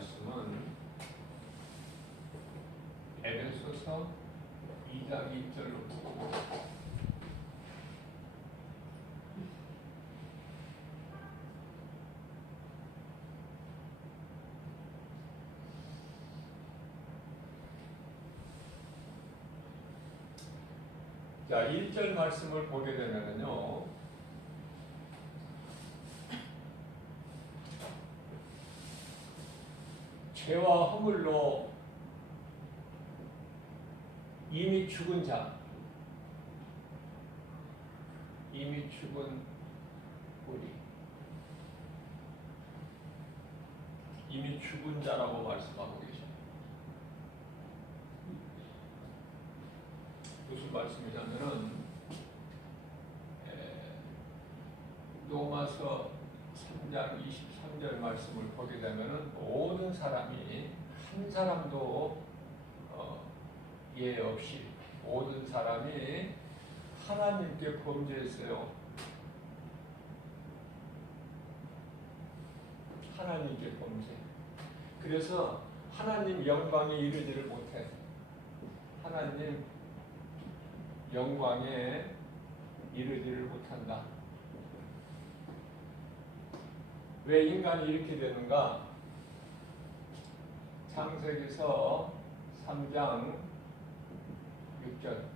말씀은 에베소서 2장 2절로 보고 자, 1절 말씀을 보게 되면요. 죄와 허물로 이미 죽은 자, 이미 죽은 우리, 이미 죽은 자라고 말씀하고 계십니다. 무슨 말씀이냐면은 로마서 3장 23절 말씀을 보게 되면은 모든 사람이 한 사람도 예 없이 모든 사람이 하나님께 범죄했어요. 하나님께 범죄. 그래서 하나님 영광에 이르지를 못해. 하나님 영광에 이르지를 못한다. 왜 인간이 이렇게 되는가? 창세기서 3장 6절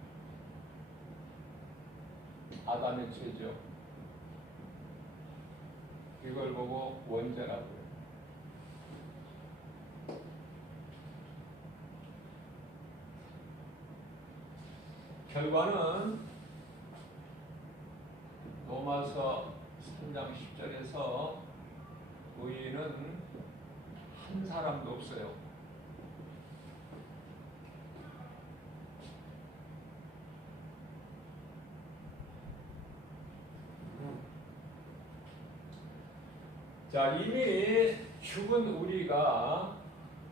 아담의 죄죠. 이걸 보고 원죄라고요. 결과는 로마서 3장 10절에서 의인은 한 사람도 없어요. 자, 이미 죽은 우리가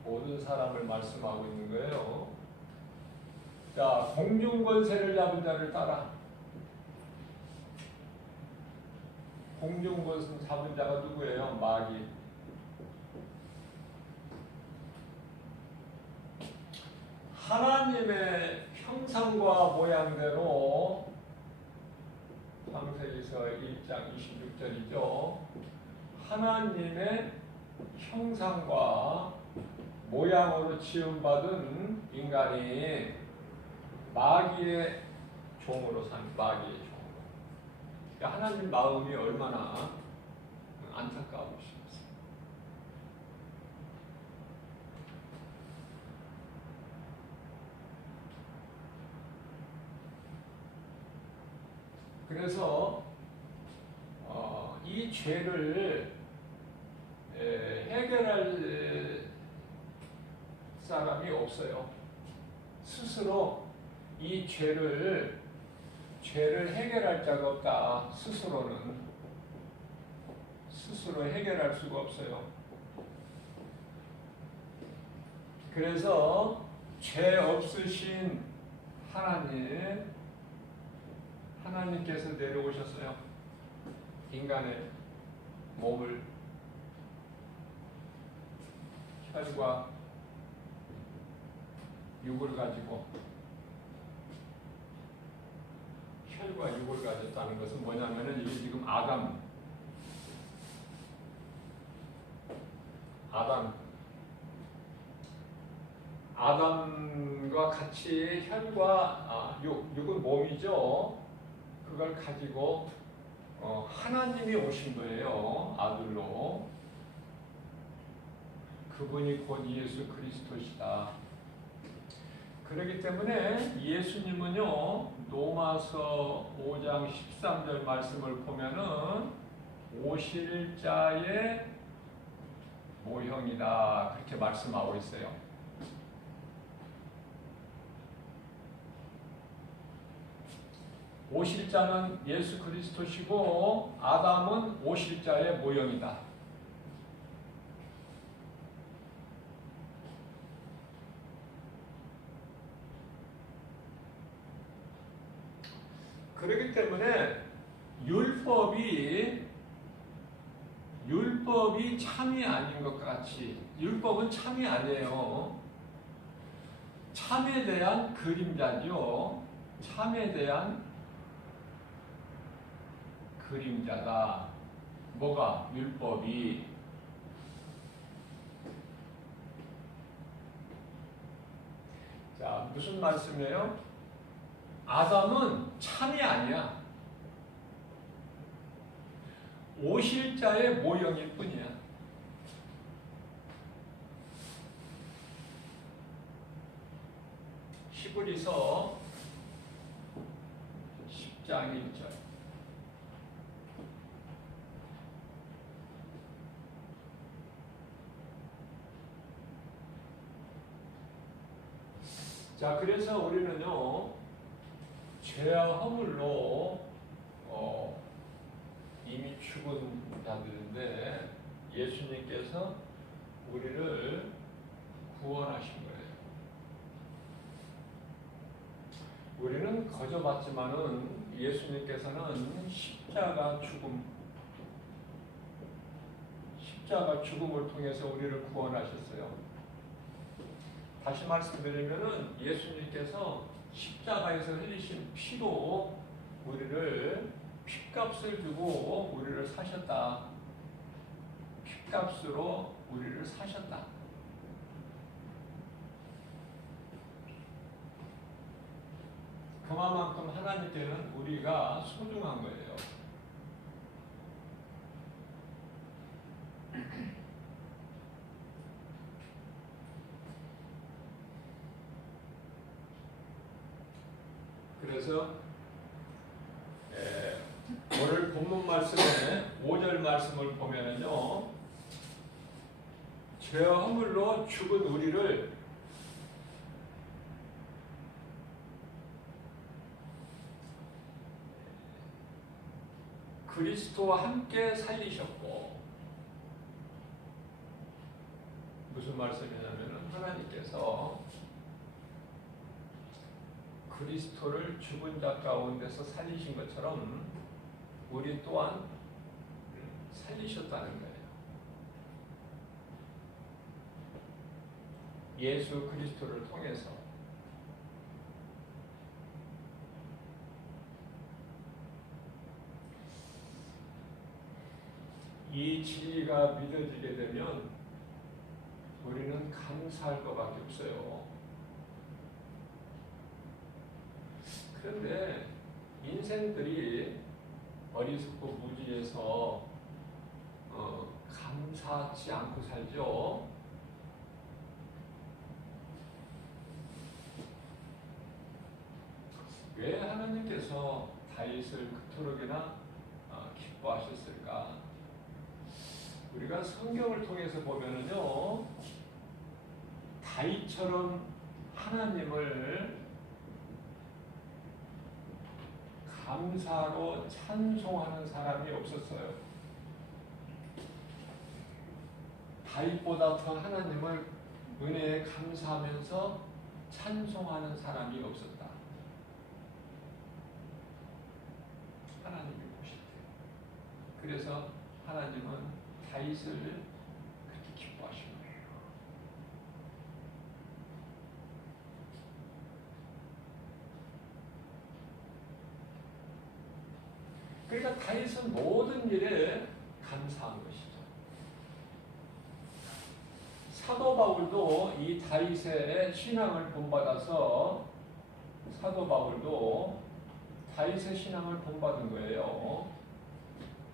모든 사람을 말씀하고 있는 거예요. 자, 공중권세를 잡은 자를 따라. 공중권세 잡은 자가 누구예요? 마귀. 하나님의 형상과 모양대로 창세기서 1장 26절이죠. 하나님의 형상과 모양으로 지음받은 인간이 마귀의 종으로 산 마귀의 종. 그러니까 하나님 마음이 얼마나 안타까우시겠어요. 그래서 이 죄를 해결할 사람이 없어요. 스스로 이 죄를 해결할 자가 없다. 스스로 해결할 수가 없어요. 그래서 죄 없으신 하나님께서 내려오셨어요. 인간의 몸을 혈과 육을 가지고 혈과 육을 가졌다는 것은 뭐냐면은 이게 지금 아담과 같이 혈과 육은 몸이죠. 그걸 가지고 하나님이 오신 거예요. 아들로. 그분이 곧 예수 그리스도시다. 그렇기 때문에 예수님은요, 로마서 5장 13절 말씀을 보면은 오실 자의 모형이다. 그렇게 말씀하고 있어요. 오실 자는 예수 그리스도시고 아담은 오실 자의 모형이다. 그렇기 때문에 율법이 율법이 참이 아닌 것 같이, 율법은 참이 아니에요. 참에 대한 그림자죠. 참에 대한 그림자다. 뭐가? 율법이. 자, 무슨 말씀이에요? 아담은 참이 아니야. 오실자의 모형일 뿐이야. 히브리서 10장 1절. 자, 그래서 우리는요, 죄와 허물로 이미 죽은 자들인데 예수님께서 우리를 구원하신 거예요. 우리는 거저봤지만은 예수님께서는 십자가 죽음을 통해서 우리를 구원하셨어요. 다시 말씀드리면은 예수님께서 십자가에서 흘리신 피로 우리를 핏값을 주고 우리를 사셨다. 핏값으로 우리를 사셨다. 그만큼 하나님께는 우리가 소중한 거예요. 그래서 오늘 본문 말씀에 5절 말씀을 보면은요, 죄와 허물로 죽은 우리를 그리스도와 함께 살리셨고, 무슨 말씀이냐면은 하나님께서 그리스도를 죽은 자 가운데서 살리신 것처럼 우리 또한 살리셨다는 거예요. 예수 그리스도를 통해서. 이 진리가 믿어지게 되면 우리는 감사할 것밖에 없어요. 그런데 인생들이 어리석고 무지해서 감사하지 않고 살죠. 왜 하나님께서 다윗을 그토록이나 기뻐하셨을까? 우리가 성경을 통해서 보면은요, 다윗처럼 하나님을 감사로 찬송하는 사람이 없었어요. 다윗보다 더 하나님을 은혜에 감사하면서 찬송하는 사람이 없었다. 하나님이 보실 때. 그래서 하나님은 다윗을 그렇게 기뻐하신 거예요. 그러니까 다윗은 모든 일에 감사한 것이죠. 사도 바울도 이 다윗의 신앙을 본받아서 사도 바울도 다윗의 신앙을 본받은 거예요.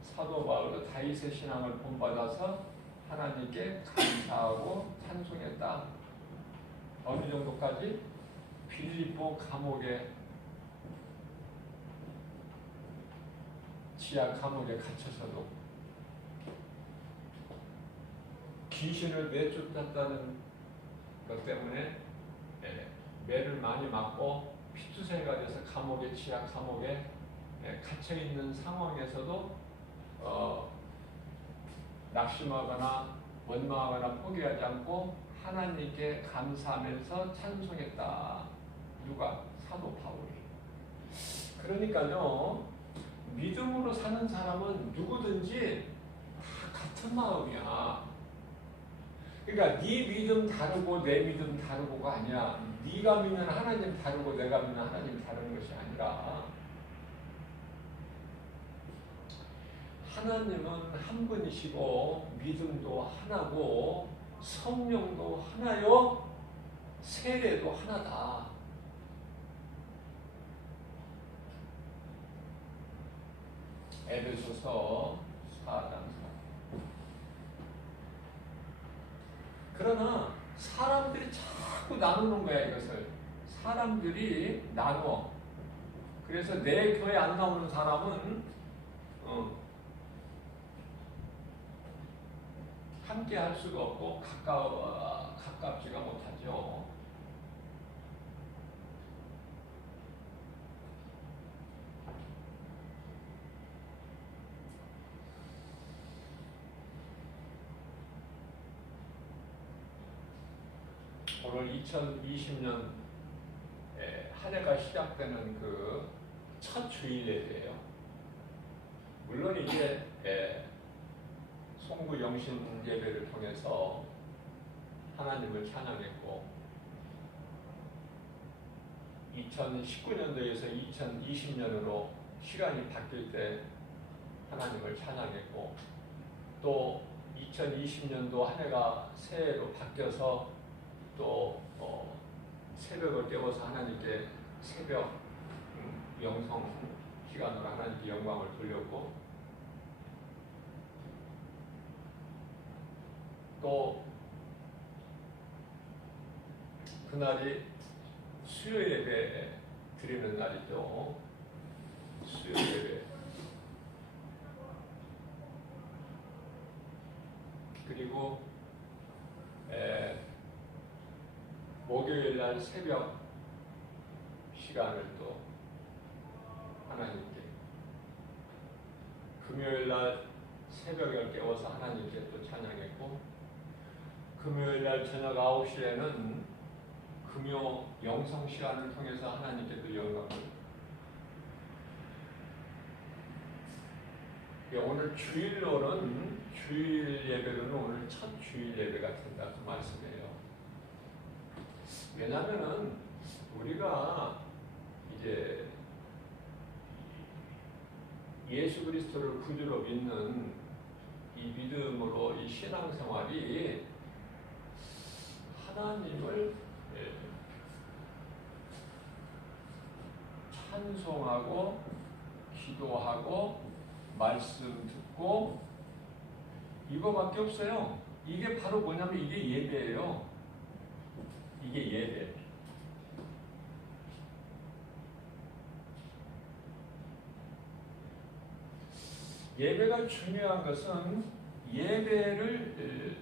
사도 바울도 다윗의 신앙을 본받아서 하나님께 감사하고 찬송했다. 어느 정도까지? 빌립보 감옥에 지하 감옥에 갇혀서도 귀신을 내쫓았다는 것 때문에 매를 많이 맞고 피투성이가 돼서 감옥에 지하 감옥에 갇혀 있는 상황에서도 낙심하거나 원망하거나 포기하지 않고 하나님께 감사하면서 찬송했다. 누가? 사도 바울이. 그러니까요, 믿음으로 사는 사람은 누구든지 같은 마음이야. 그러니까 네 믿음 다르고 내 믿음 다르고가 아니야. 네가 믿는 하나님 다르고 내가 믿는 하나님 다른 것이 아니라 하나님은 한 분이시고 믿음도 하나고 성령도 하나요 세례도 하나다. 에베소서 4장 4. 그러나 사람들이 자꾸 나누는 거야 이것을. 사람들이 나눠. 그래서 내 교회 안 나오는 사람은 함께 할 수가 없고 가깝지가 못하죠. 오늘 2020년 한 해가 시작되는 그 첫 주일 예배예요. 물론 이제 송구 영신 예배를 통해서 하나님을 찬양했고 2019년도에서 2020년으로 시간이 바뀔 때 하나님을 찬양했고 또 2020년도 한 해가 새해로 바뀌어서 또 새벽을 깨워서 하나님께 새벽 영성 시간으로 하나님께 영광을 돌렸고 또 그날이 수요 예배 드리는 날이죠. 수요 예배. 그리고 목요일 날 새벽 시간을 또 하나님께, 금요일 날 새벽을 깨워서 하나님께 또 찬양했고, 금요일 날 저녁 9시에는 금요 영성 시간을 통해서 하나님께 또 영광을. 오늘 주일로는 주일 예배로는 오늘 첫 주일 예배가 된다 그 말씀이에요. 왜냐하면은 우리가 이제 예수 그리스도를 구주로 믿는 이 믿음으로 이 신앙생활이 하나님을 찬송하고 기도하고 말씀 듣고 이거밖에 없어요. 이게 바로 뭐냐면 이게 예배예요. 이게 예배. 예배가 중요한 것은 예배를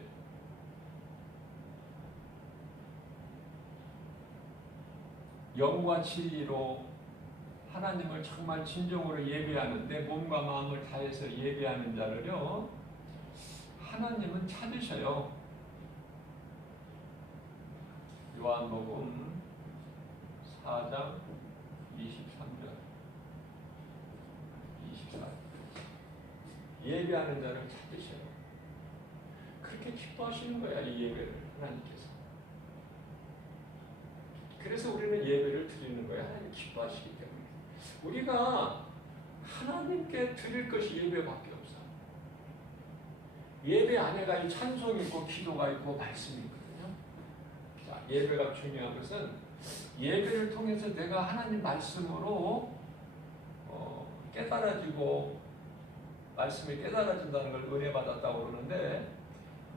영과 진리로 하나님을 정말 진정으로 예배하는 내 몸과 마음을 다해서 예배하는 자를요 하나님은 찾으셔요. 요한복음 4장 23절 24절 예배하는 자를 찾으셔요. 그렇게 기뻐하시는 거야 이 예배를 하나님께서. 그래서 우리는 예배를 드리는 거야. 하나님 기뻐하시기 때문에. 우리가 하나님께 드릴 것이 예배밖에 없어. 예배 안에가 이 찬송이 있고 기도가 있고 말씀이 있거든요. 자, 예배가 중요한 것은 예배를 통해서 내가 하나님 말씀으로 깨달아지고 말씀이 깨달아진다는 걸 은혜 받았다고 그러는데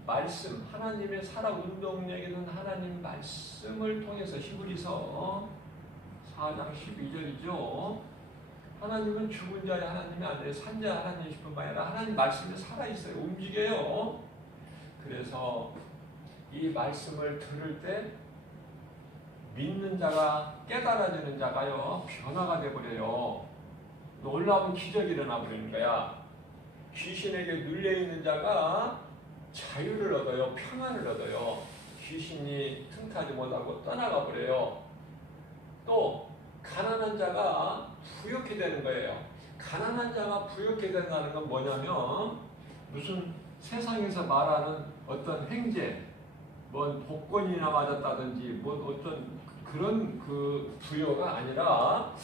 말씀, 하나님의 살아 운동력에는 하나님 말씀을 통해서 히브리서 4장 12절이죠. 하나님은 죽은 자의 하나님이 아니라 산 자의 하나님이실 뿐만 아니라 하나님 말씀이 살아있어요. 움직여요. 그래서 이 말씀을 들을 때 믿는 자가 깨달아지는 자가요 변화가 되어버려요. 놀라운 기적이 일어나 버리는 거야. 귀신에게 눌려있는 자가 자유를 얻어요. 평안을 얻어요. 귀신이 틈타지 못하고 떠나가 버려요. 또 가난한 자가 부욕해 되는 거예요. 가난한 자가 부욕해 된다는 건 뭐냐면 무슨 세상에서 말하는 어떤 행제, 뭔 복권이나 맞았다든지 뭔 어떤 그런 그 부여가 아니라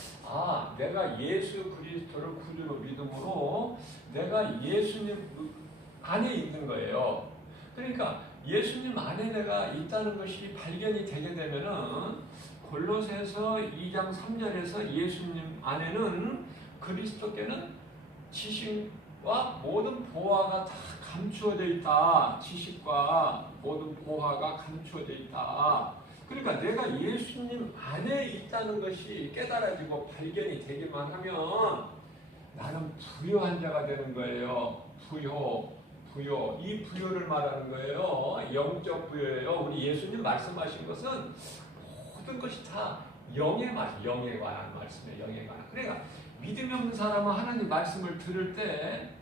내가 예수 그리스도를 구주로 믿음으로 내가 예수님 안에 있는 거예요. 그러니까 예수님 안에 내가 있다는 것이 발견이 되게 되면은 골로새서 2장 3절에서 예수님 안에는 그리스도께는 지식과 모든 보화가 다 감추어져 있다. 지식과 모든 보화가 감추어져 있다. 그러니까 내가 예수님 안에 있다는 것이 깨달아지고 발견이 되기만 하면 나는 부요한 자가 되는 거예요. 부요. 이 부요를 말하는 거예요. 영적 부요예요. 우리 예수님 말씀하신 것은 모든 것이 다 영에 관한 말씀이에요. 영에 관한. 그러니까 믿음이 없는 사람은 하나님 말씀을 들을 때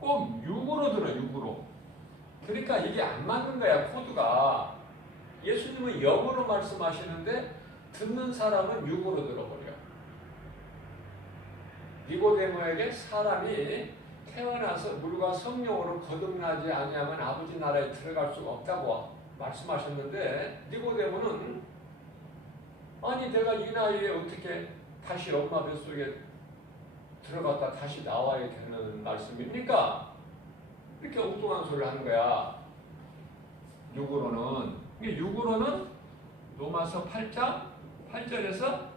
꼭 육으로 들어, 육으로. 그러니까 이게 안 맞는 거야, 코드가. 예수님은 영으로 말씀하시는데 듣는 사람은 육으로 들어버려. 니고데모에게 사람이 태어나서 물과 성령으로 거듭나지 아니하면 아버지 나라에 들어갈 수가 없다고 말씀하셨는데 니고데모는 아니 내가 이 나이에 어떻게 다시 엄마 뱃속에 들어갔다 다시 나와야 되는 말씀입니까? 이렇게 엉뚱한 소리를 하는 거야. 육으로는 로마서 8장 8절에서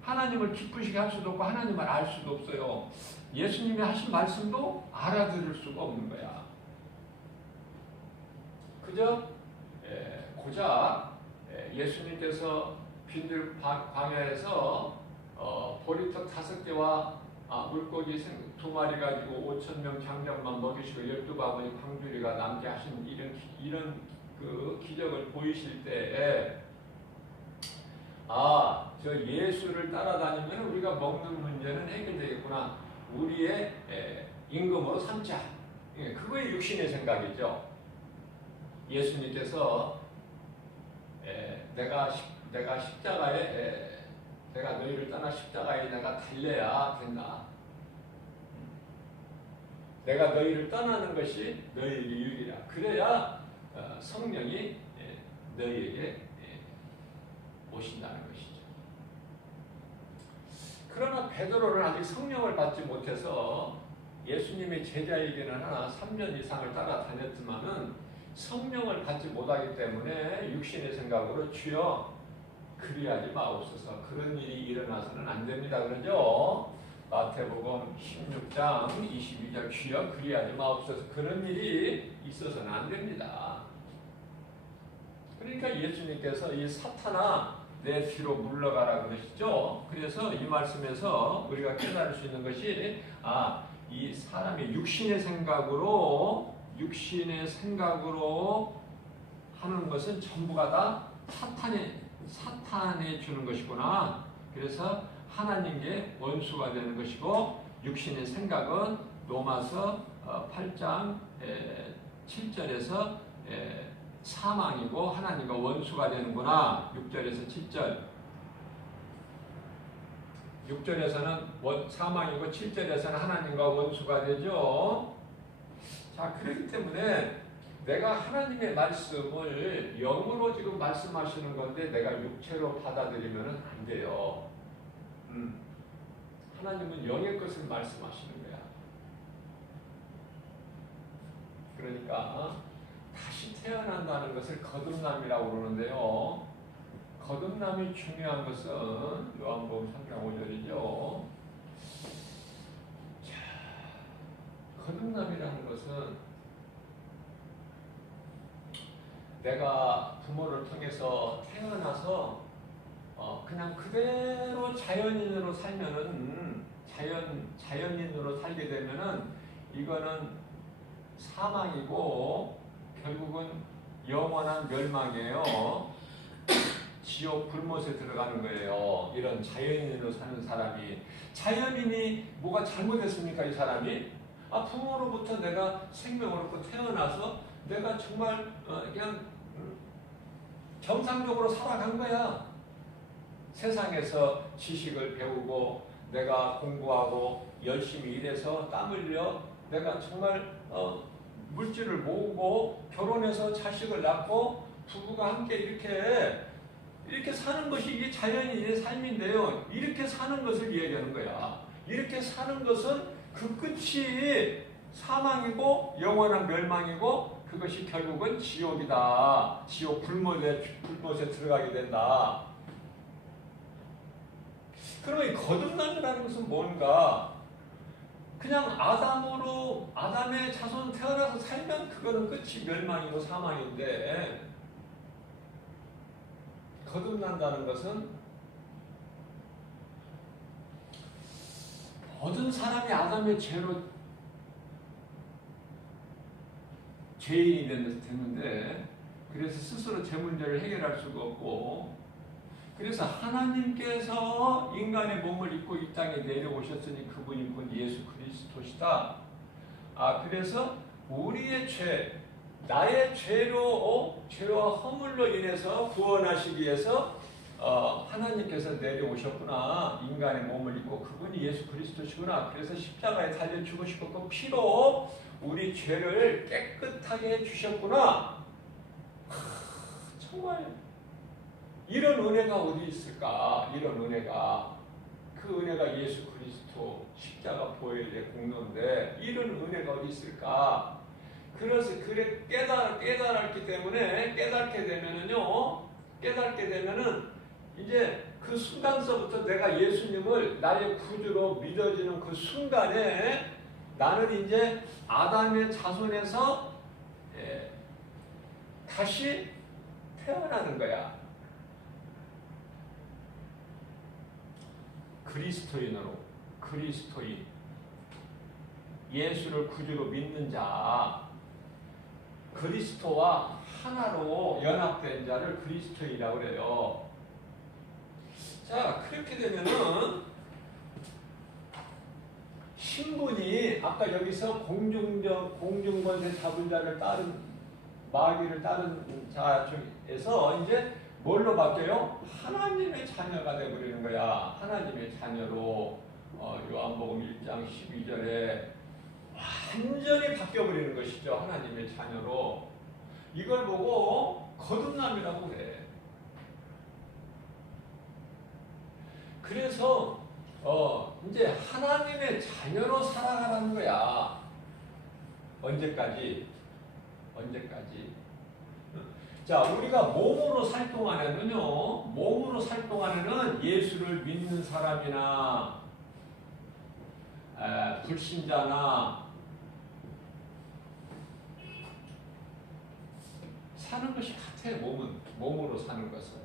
하나님을 기쁘시게 할 수도 없고 하나님을 알 수도 없어요. 예수님이 하신 말씀도 알아들을 수가 없는 거야. 그저 고작 예수님께서 빈들 광야에서 보리떡 5개와 물고기 2마리 가지고 5,000명 장병만 먹이시고 12바구니 광주리가 남게 하신 이런 그 기적을 보이실 때에 저 예수를 따라다니면 우리가 먹는 문제는 해결되겠구나. 우리의 임금으로 삼자. 그거의 육신의 생각이죠. 예수님께서 내가 십자가에 내가 너희를 떠나 십자가에 내가 달려야 된다. 내가 너희를 떠나는 것이 너희에게 유익이라. 그래야 성령이 너희에게 오신다는 것이죠. 그러나 베드로는 아직 성령을 받지 못해서 예수님의 제자이기는 하나 3년 이상을 따라다녔지만은 성령을 받지 못하기 때문에 육신의 생각으로 주여 그리하지 마옵소서. 그런 일이 일어나서는 안 됩니다. 그러죠? 마태복음 16장 22절 주여 그리하지 마옵소서. 그런 일이 있어서는 안 됩니다. 그러니까 예수님께서 이 사탄아 내 뒤로 물러가라 그러시죠. 그래서 이 말씀에서 우리가 깨달을 수 있는 것이 이 사람이 육신의 생각으로 하는 것은 전부가 다 사탄이 주는 것이구나. 그래서 하나님께 원수가 되는 것이고 육신의 생각은 로마서 8장 7절에서 사망이고 하나님과 원수가 되는구나. 6절에서 7절. 6절에서는 사망이고 7절에서는 하나님과 원수가 되죠. 자, 그렇기 때문에 내가 하나님의 말씀을 영으로 지금 말씀하시는 건데 내가 육체로 받아들이면 안 돼요. 하나님은 영의 것을 말씀하시는 거야. 그러니까 다시 태어난다는 것을 거듭남이라고 그러는데요. 거듭남이 중요한 것은 요한복음 3장 5절이죠. 자, 거듭남이라는 것은 내가 부모를 통해서 태어나서 그냥 그대로 자연인으로 살면은 자연인으로 살게 되면은 이거는 사망이고 결국은 영원한 멸망이에요. 지옥 불못에 들어가는 거예요. 이런 자연인으로 사는 사람이. 자연인이 뭐가 잘못했습니까? 이 사람이? 부모로부터 내가 생명을 얻고 태어나서 내가 정말 그냥 정상적으로 살아간 거야. 세상에서 지식을 배우고 내가 공부하고 열심히 일해서 땀 흘려 내가 정말 물질을 모으고 결혼해서 자식을 낳고 부부가 함께 이렇게 사는 것이 이게 자연인의 삶인데요. 이렇게 사는 것을 얘기하는 거야. 이렇게 사는 것은 그 끝이 사망이고 영원한 멸망이고 그것이 결국은 지옥이다. 지옥 불못에 들어가게 된다. 그러면 이 거듭남이라는 것은 뭔가? 그냥 아담의 자손 태어나서 살면 그거는 끝이 멸망이고 사망인데, 거듭난다는 것은 모든 사람이 아담의 죄로 죄인이 됐는데, 그래서 스스로 죄 문제를 해결할 수가 없고, 그래서 하나님께서 인간의 몸을 입고 이 땅에 내려오셨으니 그분이 곧 예수 그리스도시다. 그래서 우리의 죄, 나의 죄와 허물로 인해서 구원하시기 위해서 하나님께서 내려오셨구나. 인간의 몸을 입고 그분이 예수 그리스도시구나. 그래서 십자가에 달려 죽으시고 그 피로 우리 죄를 깨끗하게 해주셨구나. 정말 이런 은혜가 어디 있을까? 이런 은혜가, 그 은혜가 예수 그리스도 십자가 보혈의 공로인데 이런 은혜가 어디 있을까? 그래서 깨달게 되면은 이제 그 순간서부터 내가 예수님을 나의 구주로 믿어지는 그 순간에 나는 이제 아담의 자손에서 다시 태어나는 거야. 그리스도인, 예수를 구주로 믿는 자, 그리스도와 하나로 연합된 자를 그리스도인이라고 그래요. 자, 그렇게 되면은 신분이 아까 여기서 공중권세 잡은 자를 따른 마귀를 따른 자 중에서 이제 뭘로 바뀌어요? 하나님의 자녀가 되어버리는 거야. 하나님의 자녀로 요한복음 1장 12절에 완전히 바뀌어버리는 것이죠. 하나님의 자녀로. 이걸 보고 거듭남이라고 그래. 그래서 이제 하나님의 자녀로 살아가라는 거야. 언제까지? 자, 우리가 몸으로 살 동안에는 예수를 믿는 사람이나 불신자나 사는 것이 같아. 몸으로 사는 것은.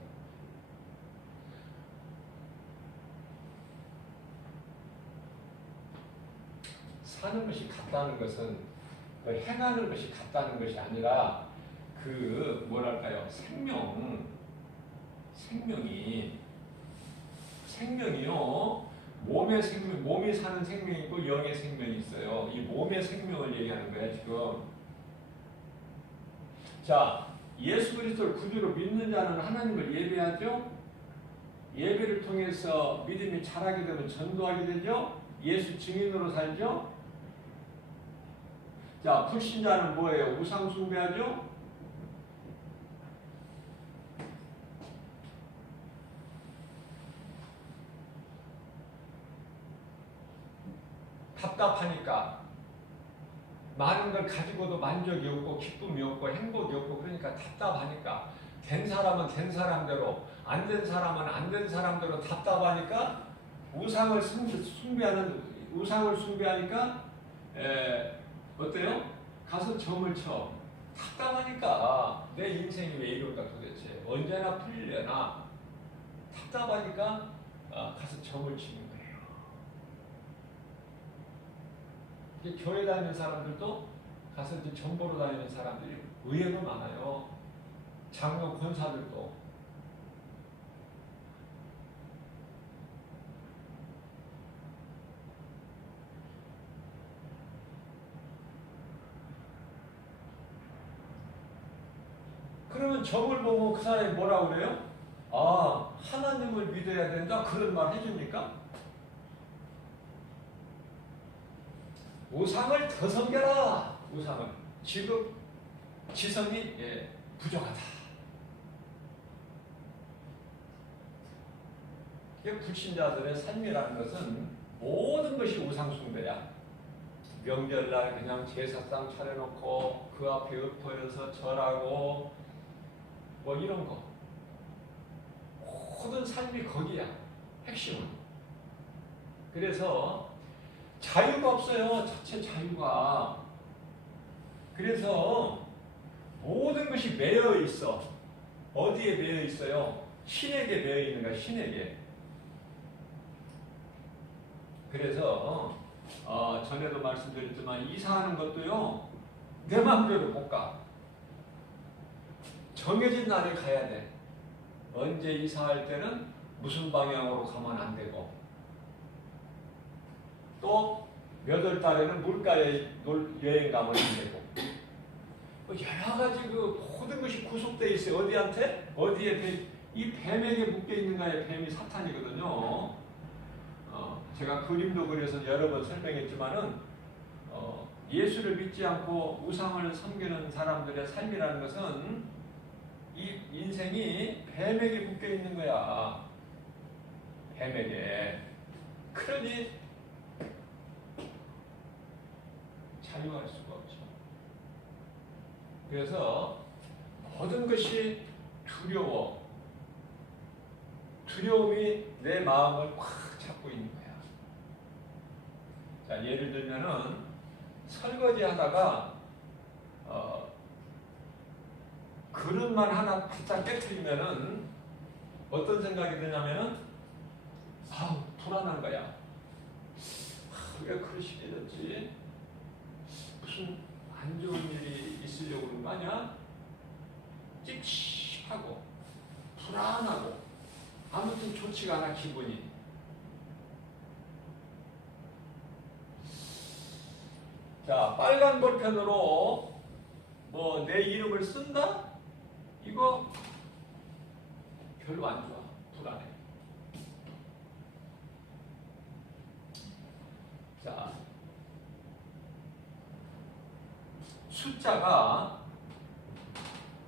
사는 것이 같다는 것은 행하는 것이 같다는 것이 아니라 뭐랄까요? 생명이요. 몸이 사는 생명이 있고 영의 생명이 있어요. 이 몸의 생명을 얘기하는 거야, 지금. 자, 예수 그리스도를 구주로 믿는 자는 하나님을 예배하죠. 예배를 통해서 믿음이 자라게 되면 전도하게 되죠. 예수 증인으로 살죠. 자, 불신자는 뭐예요? 우상 숭배하죠. 답답하니까 많은 걸 가지고도 만족이 없고 기쁨이 없고 행복이 없고 그러니까 답답하니까 된 사람은 된 사람대로 안 된 사람은 안 된 사람대로 답답하니까 우상을 숭배하니까 어때요? 가서 점을 쳐. 답답하니까 내 인생이 왜 이럴까 도대체 언제나 풀리려나 답답하니까 가서 점을 치는 거예요. 교회 다니는 사람들도 가서 이제 점 보러 다니는 사람들이 의외로 많아요. 장로 권사들도. 그러면 점을 보고 그 사람이 뭐라고 그래요? 하나님을 믿어야 된다? 그런 말 해줍니까? 우상을 더 섬겨라. 우상을. 지금 지성이 부족하다. 불신자들의 삶이라는 것은 모든 것이 우상숭배야. 명절날 그냥 제사상 차려놓고 그 앞에 엎어져서 절하고 뭐 이런 거. 모든 삶이 거기야. 핵심은. 그래서 자유가 없어요. 자체 자유가. 그래서 모든 것이 매여 있어. 어디에 매여 있어요? 신에게 매여 있는 거야. 신에게. 그래서 전에도 말씀드렸지만 이사하는 것도요. 내 마음대로 못 가. 정해진 날에 가야 돼. 언제 이사할 때는 무슨 방향으로 가면 안 되고 또 몇 월 달에는 물가에 여행 가면 안 되고 여러 가지 그 모든 것이 구속되어 있어요. 어디한테? 어디에 이 뱀에게 묶여 있는 거에 뱀이 사탄이거든요. 제가 그림도 그려서 여러 번 설명했지만은 예수를 믿지 않고 우상을 섬기는 사람들의 삶이라는 것은 이 인생이 뱀에게 묶여 있는 거야. 뱀에게. 그러니 자유할 수가 없죠. 그래서 모든 것이 두려워. 두려움이 내 마음을 꽉 잡고 있는 거야. 자, 예를 들면은 설거지 하다가 그릇만 하나 바짝 깨뜨리면은 어떤 생각이 드냐면은 불안한 거야. 왜 그릇이 깨졌지? 무슨 안 좋은 일이 있으려고 그런 거 아니야? 찝찝하고 불안하고 아무튼 좋지가 않아 기분이. 자, 빨간 볼펜으로 뭐 내 이름을 쓴다? 이거 별로 안 좋아. 불안해. 자, 숫자가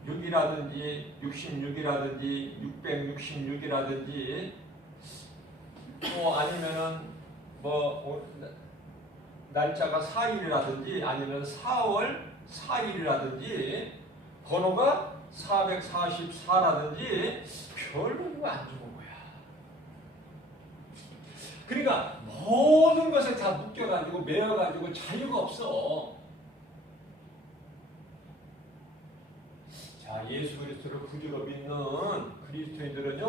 6이라든지 66이라든지 666이라든지 또 아니면은 뭐 날짜가 4일이라든지 아니면 4월 4일이라든지 번호가 444라든지 별로 안 좋은 거야. 그러니까 모든 것에 다 묶여가지고 매여가지고 자유가 없어. 자, 예수 그리스도를 구주로 믿는 그리스도인들은요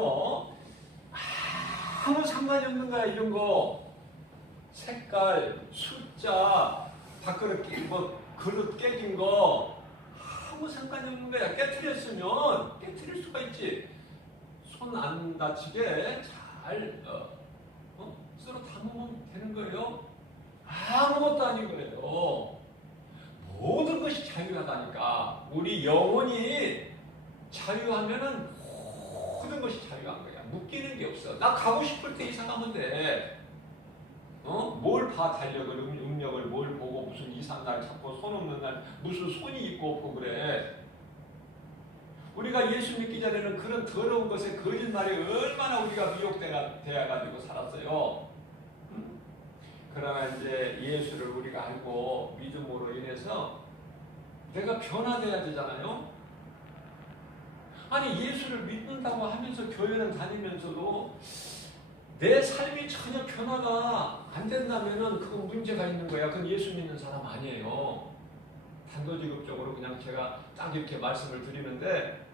아무 상관이 없는 거야. 이런 거 색깔, 숫자, 밥그릇 그릇 깨진 거 아무 상관이 없는 거야. 깨트렸으면 깨트릴 수가 있지. 손 안 다치게 잘 쓸어 담으면 되는 거예요. 아무것도 아닌 거예요. 모든 것이 자유하다니까. 우리 영혼이 자유하면은 모든 것이 자유한 거야. 묶이는 게 없어. 나 가고 싶을 때 이상하면 돼. 뭘 봐 달력을 음력을 뭘 보고 무슨 이상 날 찾고 손 없는 날 무슨 손이 있고 없고 그래. 우리가 예수 믿기 전에는 그런 더러운 것에 거짓말에 얼마나 우리가 미혹되어가지고 살았어요. 그러나 이제 예수를 우리가 알고 믿음으로 인해서 내가 변화돼야 되잖아요. 아니 예수를 믿는다고 하면서 교회는 다니면서도 내 삶이 전혀 변화가 안 된다면은 그건 문제가 있는 거야. 그건 예수 믿는 사람 아니에요. 단도직입적으로 그냥 제가 딱 이렇게 말씀을 드리는데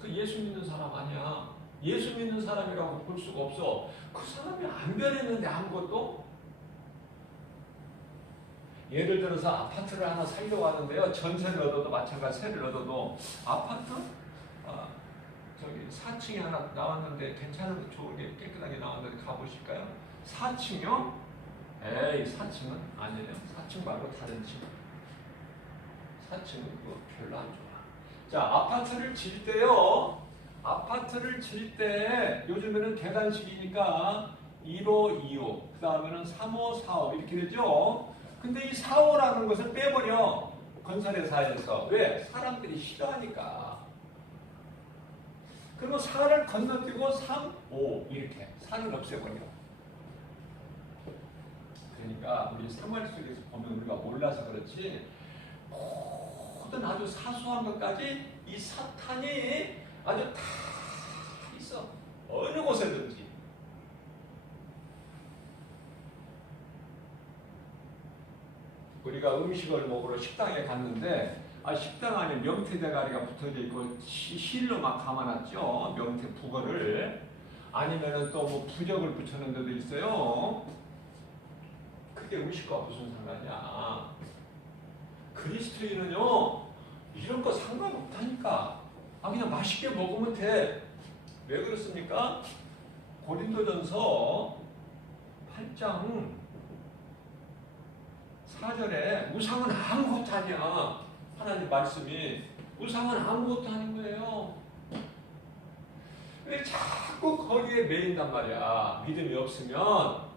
그 예수 믿는 사람 아니야. 예수 믿는 사람이라고 볼 수가 없어. 그 사람이 안 변했는데 아무것도. 예를 들어서 아파트를 하나 살려고 하는데요. 전세를 얻어도 마찬가지 세를 얻어도 아파트? 저기 4층에 하나 나왔는데 괜찮은 좋은게 깨끗하게 나왔는데 가보실까요? 4층이요? 에이 4층은 아니에요. 4층 말고 다른 층. 4층은 그거 별로 안 좋아. 자, 아파트를 질 때요. 아파트를 질 때 요즘에는 계단식이니까 1호, 2호, 그 다음에는 3호, 4호 이렇게 되죠. 근데 이 4호라는 것을 빼버려. 그 건설회사에서. 왜? 사람들이 싫어하니까. 그러면 사를 건너뛰고 3, 5 이렇게 사는 없애버려. 그러니까 우리 생활 속에서 보면 우리가 몰라서 그렇지 모든 아주 사소한 것까지 이 사탄이 아주 다 있어. 어느 곳에든지. 우리가 음식을 먹으러 식당에 갔는데 식당 안에 명태 대가리가 붙어져 있고 실로 막 감아놨죠. 명태 북어를. 아니면은 또 뭐 부적을 붙여놓은 데도 있어요. 그게 음식과 무슨 상관이야. 그리스도인은요 이런 거 상관없다니까. 그냥 맛있게 먹으면 돼. 왜 그렇습니까? 고린도전서 8장 4절에 우상은 아무것도 아니야. 하나님 말씀이 우상은 아무것도 아닌 거예요. 왜 자꾸 거기에 매인단 말이야. 믿음이 없으면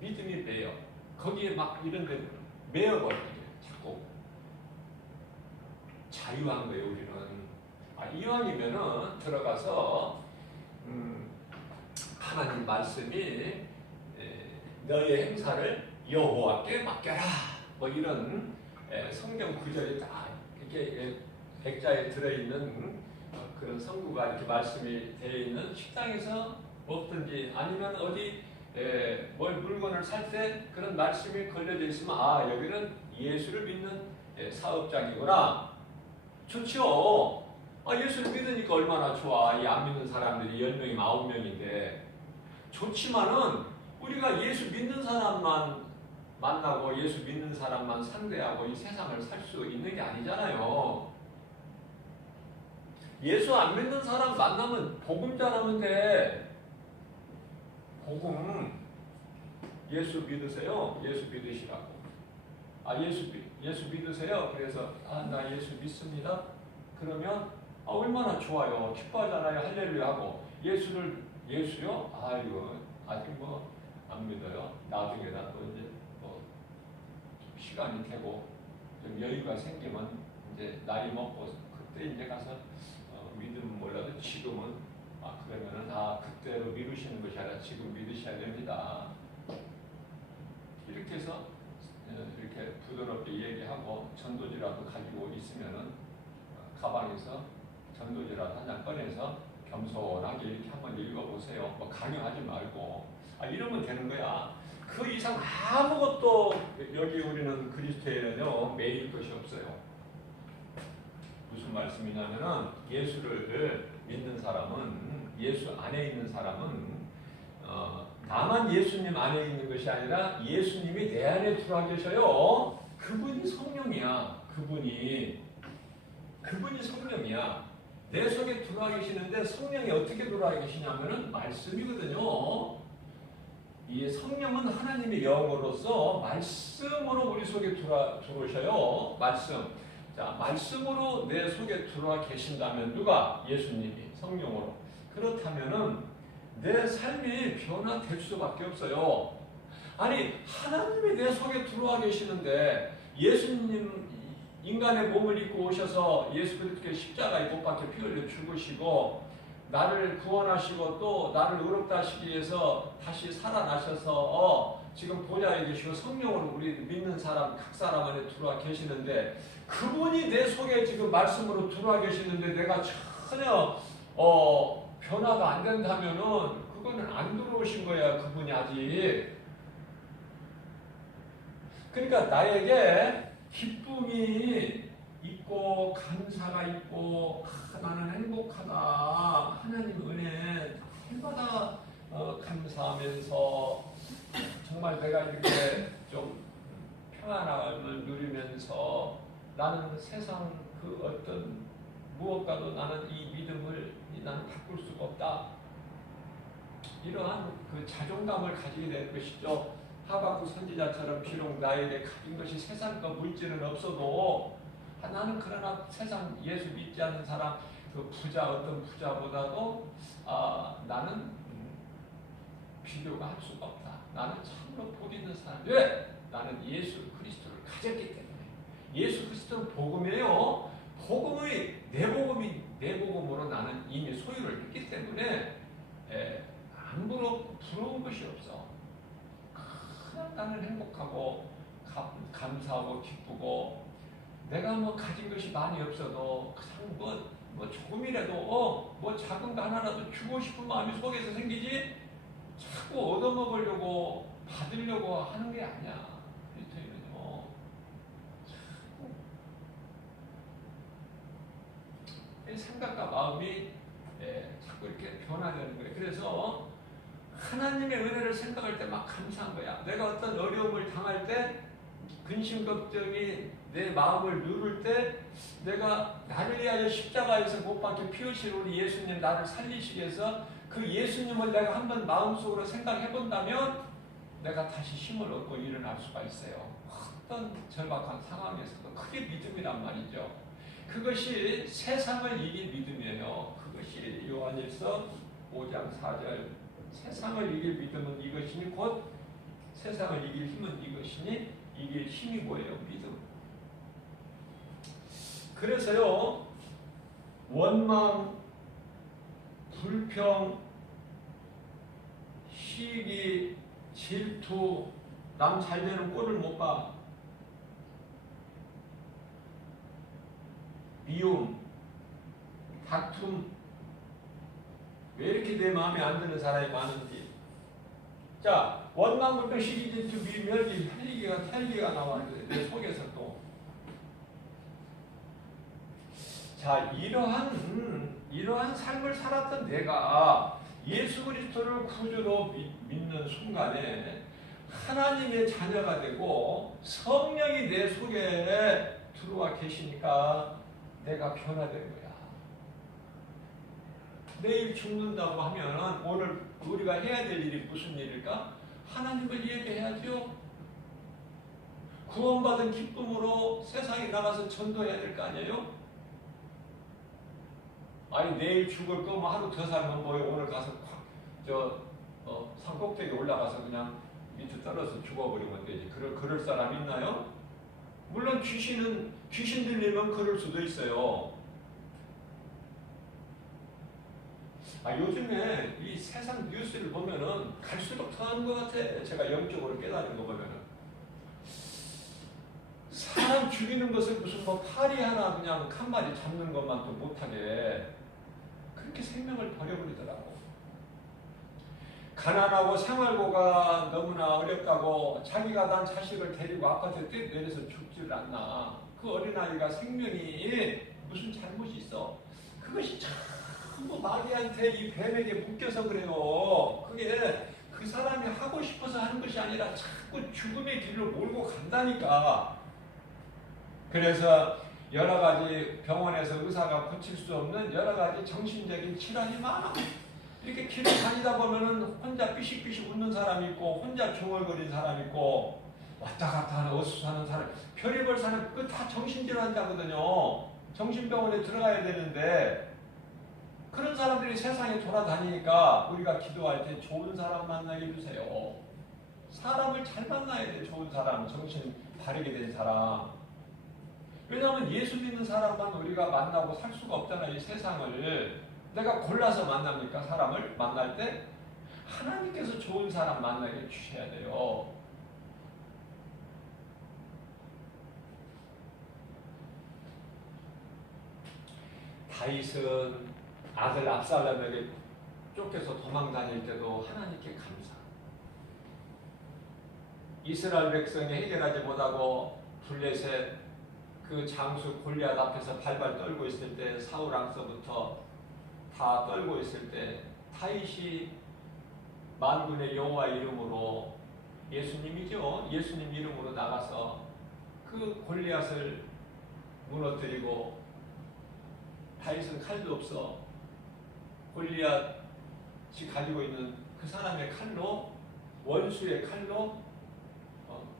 믿음이 매여. 거기에 막 이런 데 매여버려. 자꾸 자유한 거예요. 우리는. 이왕이면은 들어가서 하나님 말씀이 너의 행사를 여호와께 맡겨라. 뭐 이런 성경 구절이 다 이렇게 백자에 들어있는 그런 성구가 이렇게 말씀이 되어 있는 식당에서 먹든지 아니면 어디 뭘 물건을 살 때 그런 말씀이 걸려져 있으면 여기는 예수를 믿는 사업장이구나. 좋죠. 예수를 믿으니까 얼마나 좋아. 이 안 믿는 사람들이 10명이면 9명인데 좋지만은 우리가 예수 믿는 사람만 만나고 예수 믿는 사람만 상대하고 이 세상을 살 수 있는 게 아니잖아요. 예수 안 믿는 사람 만나면 복음 전하면 돼. 복음. 예수 믿으세요. 예수 믿으시라고. 예수 믿으세요. 그래서 나 예수 믿습니다. 그러면 얼마나 좋아요. 기뻐하잖아요. 할렐루야 하고. 예수요? 이거 아직 뭐 안 믿어요. 나중에라도 이제 뭐 시간이 되고 좀 여유가 생기면 이제 나이 먹고 그때 이제 가서 믿으면 몰라도 지금은 그러면은 그때로 미루시는 것이 아니라 지금 믿으셔야 됩니다. 이렇게 해서 이렇게 부드럽게 얘기하고 전도지라도 가지고 있으면은 가방에서 전도지라도 한 장 꺼내서 겸손하게 이렇게 한번 읽어보세요. 뭐 강요하지 말고 이러면 되는 거야. 그 이상 아무것도 여기 우리는 그리스도에는요 매일 것이 없어요. 무슨 말씀이냐면은 예수를 믿는 사람은 예수 안에 있는 사람은 나만 예수님 안에 있는 것이 아니라 예수님이 내 안에 들어와 계셔요. 그분이 성령이야. 그분이 성령이야. 내 속에 들어와 계시는데 성령이 어떻게 들어와 계시냐면은 말씀이거든요. 이 성령은 하나님의 영으로서 말씀으로 우리 속에 들어오셔요. 말씀. 자, 말씀으로 내 속에 들어와 계신다면 누가? 예수님이 성령으로. 그렇다면은 내 삶이 변화될 수밖에 없어요. 하나님이 내 속에 들어와 계시는데 예수님 인간의 몸을 입고 오셔서 예수 그리스도의 십자가에 못 박혀 피 흘려 죽으시고 나를 구원하시고 또 나를 의롭다 하시기 위해서 다시 살아나셔서 지금 보좌에 계시고 성령으로 우리 믿는 사람 각 사람 안에 들어와 계시는데 그분이 내 속에 지금 말씀으로 들어와 계시는데 내가 전혀 변화가 안 된다면은 그거는 안 들어오신 거야. 그분이 아직. 그러니까 나에게 기쁨이 있고 감사가 있고 나는 행복하다. 하나님 은혜 날마다 감사하면서 정말 내가 이렇게 좀 평안함을 누리면서 나는 세상 그 어떤 무엇과도 나는 이 믿음을 나는 바꿀 수가 없다. 이러한 그 자존감을 가지게 될 것이죠. 하박국 선지자처럼 비록 나에게 가진 것이 세상과 물질은 없어도 나는 그러나 세상 예수 믿지 않는 사람 그 어떤 부자보다도 나는 비교가 할 수가 없다. 나는 참으로 복 있는 사람. 왜? 나는 예수 그리스도를 가졌기 때문에. 예수 그리스도는 복음의 복음의 내 복음으로 나는 이미 소유를 했기 때문에 안 부러운 것이 없어. 그냥 나는 행복하고 감사하고 기쁘고 내가 뭐 가진 것이 많이 없어도 그냥 뭐 조금이라도 뭐 작은 거 하나라도 주고 싶은 마음이 속에서 생기지 자꾸 얻어먹으려고 받으려고 하는 게 아니야. 그리스도인은요. 생각과 마음이 자꾸 이렇게 변화되는 거예요. 그래서 하나님의 은혜를 생각할 때 막 감사한 거야. 내가 어떤 어려움을 당할 때 근심 걱정이 내 마음을 누를 때 내가 나를 위하여 십자가에서 못 박혀 피 흘리신 우리 예수님 나를 살리시기 위해서 그 예수님을 내가 한번 마음속으로 생각해 본다면 내가 다시 힘을 얻고 일어날 수가 있어요. 어떤 절박한 상황에서도 그게 믿음이란 말이죠. 그것이 세상을 이길 믿음이에요. 그것이 요한일서 5장 4절 세상을 이길 믿음은 이것이니 곧 세상을 이길 힘은 이것이니 이길 힘이 뭐예요? 믿음. 그래서요 원망, 불평, 시기, 질투, 남 잘되는 꼴을 못 봐. 미움, 다툼, 왜 이렇게 내 마음에 안 드는 사람이 많은지. 자, 원망, 불평, 시기, 질투, 미움, 멸기, 헬기가 나와요. 내 속에서 또. 자, 이러한 삶을 살았던 내가 예수 그리스도를 구주로 믿는 순간에 하나님의 자녀가 되고 성령이 내 속에 들어와 계시니까 내가 변화된 거야. 내일 죽는다고 하면 오늘 우리가 해야 될 일이 무슨 일일까? 하나님을 예배해야죠. 구원받은 기쁨으로 세상에 나가서 전도해야 될 거 아니에요? 아니 내일 죽을 거면 하루 더 살면 뭐예요? 오늘 가서 산 꼭대기 올라가서 그냥 밑에 떨어져 죽어버리면 되지. 그럴 사람 있나요? 물론 귀신 들리면 그럴 수도 있어요. 요즘에 이 세상 뉴스를 보면은 갈수록 더 하는 것 같아. 제가 영적으로 깨달은 거 보면은. 사람 죽이는 것을 무슨 뭐 파리 하나 그냥 칸마디 잡는 것만 또 못하게 그렇게 생명을 버려버리더라고. 가난하고 생활고가 너무나 어렵다고 자기가 난 자식을 데리고 아파트에 뛰어내려서 죽지를 않나. 그 어린아이가 생명이 무슨 잘못이 있어. 그것이 전부 마귀한테 이 뱀에게 묶여서 그래요. 그게 그 사람이 하고 싶어서 하는 것이 아니라 자꾸 죽음의 길로 몰고 간다니까. 그래서 여러 가지 병원에서 의사가 고칠 수 없는 여러 가지 정신적인 질환이 많아. 이렇게 길을 다니다 보면은 혼자 삐식삐식 웃는 사람이 있고 혼자 중얼거리는 사람이 있고 왔다 갔다 하는 어수선한 사람, 별의별 사람 그 다 정신질환자거든요. 정신병원에 들어가야 되는데 그런 사람들이 세상에 돌아다니니까 우리가 기도할 때 좋은 사람 만나게 해주세요. 사람을 잘 만나야 돼. 좋은 사람, 정신 바르게 된 사람. 왜냐하면 예수 믿는 사람만 우리가 만나고 살 수가 없잖아요. 이 세상을. 내가 골라서 만납니까? 사람을 만날 때? 하나님께서 좋은 사람 만나게 주셔야 돼요. 다윗은 아들 압살롬에게 쫓겨서 도망 다닐 때도 하나님께 감사. 이스라엘 백성이 해결하지 못하고 블레셋 그 장수 골리앗 앞에서 발발 떨고 있을 때 사울 왕서부터 다 떨고 있을 때 다윗이 만군의 여호와 이름으로 예수님이죠. 예수님 이름으로 나가서 그 골리앗을 무너뜨리고 다윗은 칼도 없어. 골리앗이 가지고 있는 그 사람의 칼로 원수의 칼로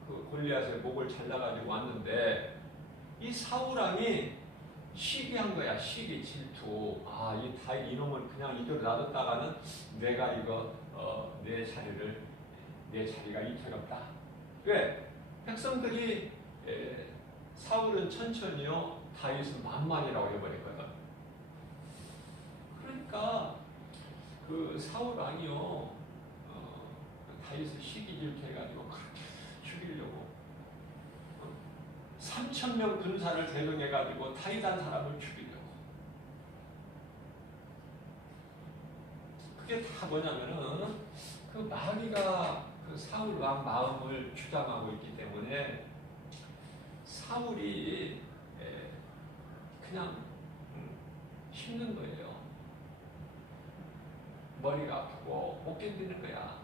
그 골리앗의 목을 잘라가지고 왔는데 이 사울왕이 시기한 거야. 시기, 질투. 이 다윗 이놈을 그냥 이대로 놔뒀다가는 내가 이거 내 자리가 이태롭다. 왜? 백성들이 사울은 천천히요 다윗은 만만이라고 해버렸거든. 그러니까 그 사울 왕이요, 다윗을 시기 질투해가지고 그렇게 죽이려고 3,000명 군사를 대동해가지고 다윗 한 사람을 죽이려고. 그게 다 뭐냐면은 그 마귀가 그 사울 왕 마음을 주장하고 있기 때문에 사울이 그냥 힘든 거예요. 머리가 아프고 못 견디는 거야.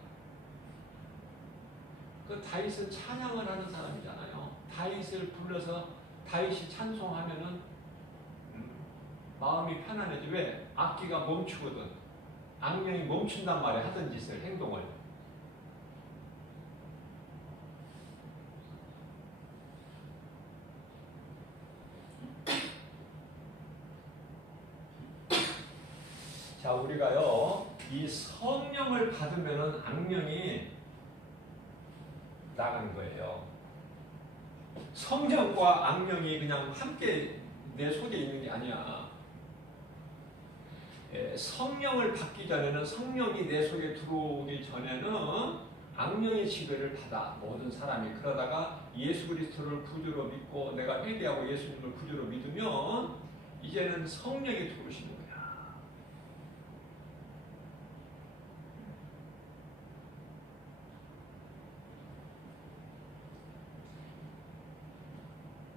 그 다윗은 찬양을 하는 사람이잖아요. 다윗을 불러서 다윗이 찬송하면은 마음이 편안해지. 왜? 악기가 멈추거든. 악령이 멈춘단 말이야. 하던 짓을, 행동을. 자, 우리가요, 이 성령을 받으면은 악령이 나가는 거예요. 성령과 악령이 그냥 함께 내 속에 있는 게 아니야. 성령을 받기 전에는, 성령이 내 속에 들어오기 전에는 악령의 지배를 받아, 모든 사람이. 그러다가 예수 그리스도를 구주로 믿고 내가 회개하고 예수님을 구주로 믿으면 이제는 성령이 들어오시는 거야.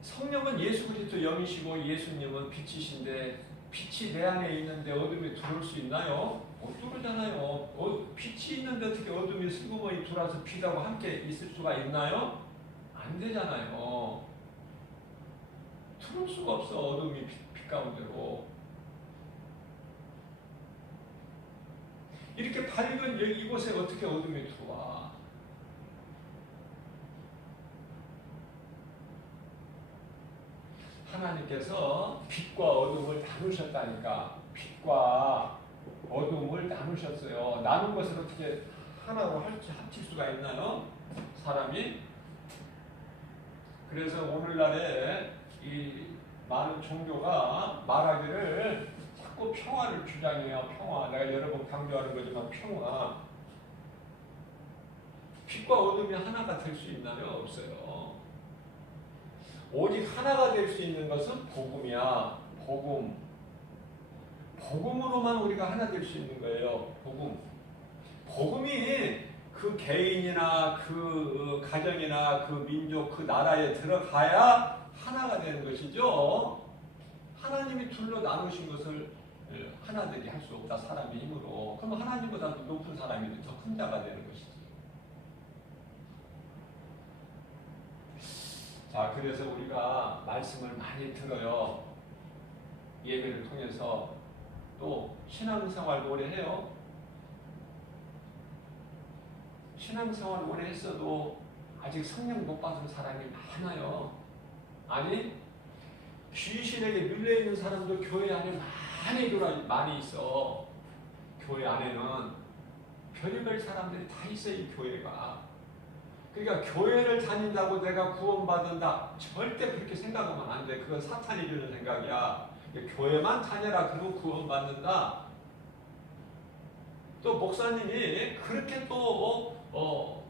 성령은 예수 그리스도 영이시고 예수님은 빛이신데, 빛이 내 안에 있는데 어둠이 들어올 수 있나요? 못 들어오잖아요. 빛이 있는데 어떻게 어둠이 슬그머니 들어와서 빛하고 함께 있을 수가 있나요? 안 되잖아요. 들어올 수가 없어, 어둠이 빛 가운데로. 이렇게 밝은 이곳에 어떻게 어둠이 들어와? 하나님께서 빛과 어둠을 나누셨다니까. 빛과 어둠을 나누셨어요. 나눈 것을 어떻게 하나로 합칠 수가 있나요? 사람이. 그래서 오늘날에 이 많은 종교가 말하기를 자꾸 평화를 주장해요. 평화. 내가 여러 번 강조하는 거지만 평화. 빛과 어둠이 하나가 될 수 있나요? 없어요. 오직 하나가 될 수 있는 것은 복음이야. 복음. 복음으로만 우리가 하나 될 수 있는 거예요. 복음. 복음이 그 개인이나 그 가정이나 그 민족, 그 나라에 들어가야 하나가 되는 것이죠. 하나님이 둘로 나누신 것을 하나되게 할 수 없다. 사람의 힘으로. 그럼 하나님보다 높은 사람이 더 큰 자가 되는 것이지. 자, 그래서 우리가 말씀을 많이 들어요. 예배를 통해서. 또 신앙생활 오래 해요. 신앙생활 오래 했어도 아직 성령 못 받은 사람이 많아요. 아니, 귀신에게 눌려있는 사람도 교회 안에 많이 있어. 교회 안에는 별의별 사람들이 다 있어요. 이 교회가. 그러니까 교회를 다닌다고 내가 구원받는다, 절대 그렇게 생각하면 안 돼. 그건 사탄이 주는 생각이야. 교회만 다녀라 그러면 구원받는다. 또 목사님이 그렇게 또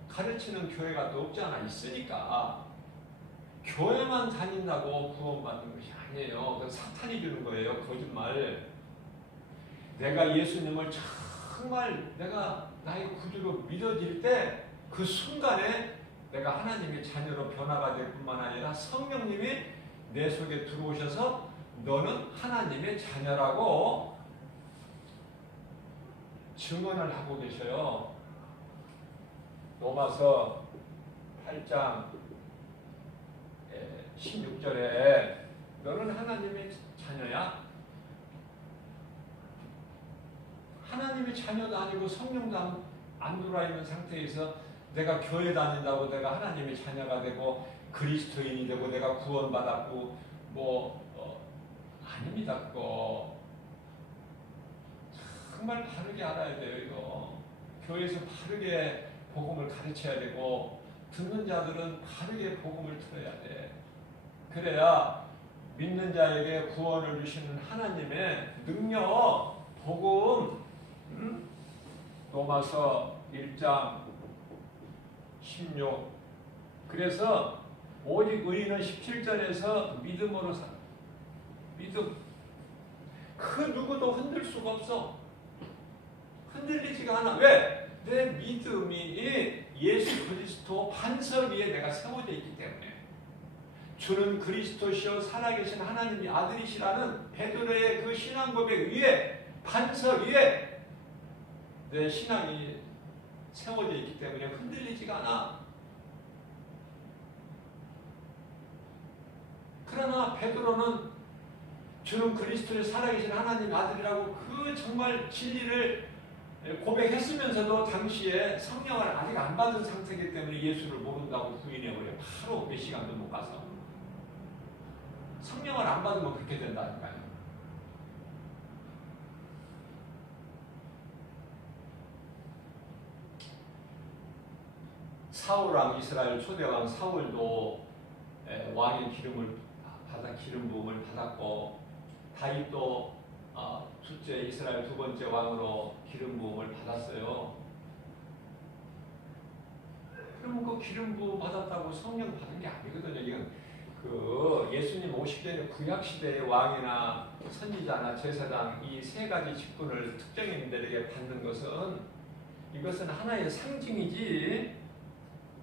가르치는 교회가 또 없지 않아 있으니까 교회만 다닌다고 구원받는 것이 아니에요. 그건 사탄이 주는 거예요. 거짓말. 내가 예수님을 정말 내가 나의 구주로 믿어질 때 그 순간에 내가 하나님의 자녀로 변화가 될 뿐만 아니라 성령님이 내 속에 들어오셔서 너는 하나님의 자녀라고 증언을 하고 계셔요. 로마서 8장 16절에 너는 하나님의 자녀야. 하나님의 자녀도 아니고 성령도 안 들어와 있는 상태에서 내가 교회 다닌다고 내가 하나님의 자녀가 되고 그리스도인이 되고 내가 구원받았고 아닙니다. 그거 정말 바르게 알아야 돼요. 이거 교회에서 바르게 복음을 가르쳐야 되고 듣는 자들은 바르게 복음을 들어야 돼. 그래야 믿는 자에게 구원을 주시는 하나님의 능력, 복음, 로마서 1장 16. 그래서 오직 의인은 17절에서 믿음으로 사. 믿음. 그 누구도 흔들 수가 없어. 흔들리지가 않아. 왜? 내 믿음이 예수 그리스도 반석 위에 내가 세워져 있기 때문에. 주는 그리스도시요 살아계신 하나님의 아들이시라는 베드로의 그 신앙 고백 위에, 반석 위에 내 신앙이 세워져 있기 때문에 흔들리지가 않아. 그러나 베드로는 주는 그리스도의 살아계신 하나님 아들이라고 그 정말 진리를 고백했으면서도 당시에 성령을 아직 안 받은 상태이기 때문에 예수를 모른다고 부인해버려. 바로 몇 시간도 못 가서. 성령을 안 받으면 그렇게 된다니까요. 사울왕, 이스라엘 초대왕 사울도 왕의 기름 부음을 받았고, 다윗도 둘째 이스라엘 두 번째 왕으로 기름 부음을 받았어요. 그러면 그 기름 부음 받았다고 성령 받은 게 아니거든요. 이건 그 예수님 오시기 전에 구약 시대의 왕이나 선지자나 제사장 이 세 가지 직분을 특정인들에게 받는 것은, 이것은 하나의 상징이지,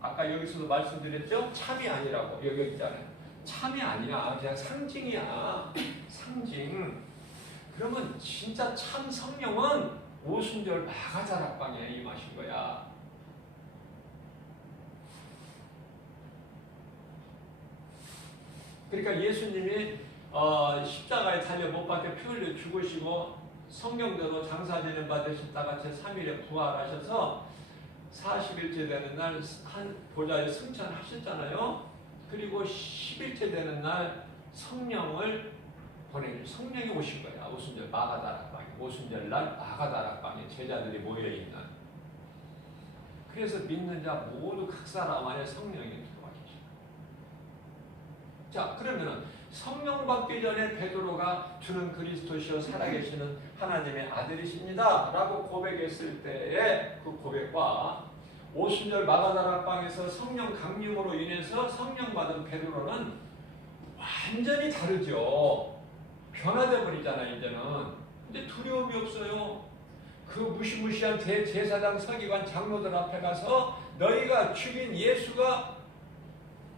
아까 여기서도 말씀드렸죠? 참이 아니라고. 여기 있잖아요. 참이 아니야. 그냥 상징이야. 상징. 그러면 진짜 참 성령은 오순절 마가다락방에 임하신 거야. 그러니까 예수님이 십자가에 달려 못 박혀 피 흘려 죽으시고 성령대로 장사되는 받으셨다가 제3일에 부활하셔서 40일째 되는 날 한 보좌에 승천하셨잖아요. 그리고 10일째 되는 날 성령을 보내는, 성령이 오신 거야. 오순절 마가다락방에, 오순절 날 마가다락방에 제자들이 모여있는. 그래서 믿는 자 모두 각 사람 안에 성령이 들어와 계셔. 자, 그러면은 성령 받기 전에 베드로가 주는 그리스도시요 살아계시는 하나님의 아들이십니다 라고 고백했을 때의 그 고백과 오순절 마가다락방에서 성령 강림으로 인해서 성령 받은 베드로는 완전히 다르죠. 변화돼 버리잖아요. 이제는. 근데 두려움이 없어요. 그 무시무시한 대제사장 서기관 장로들 앞에 가서 너희가 죽인 예수가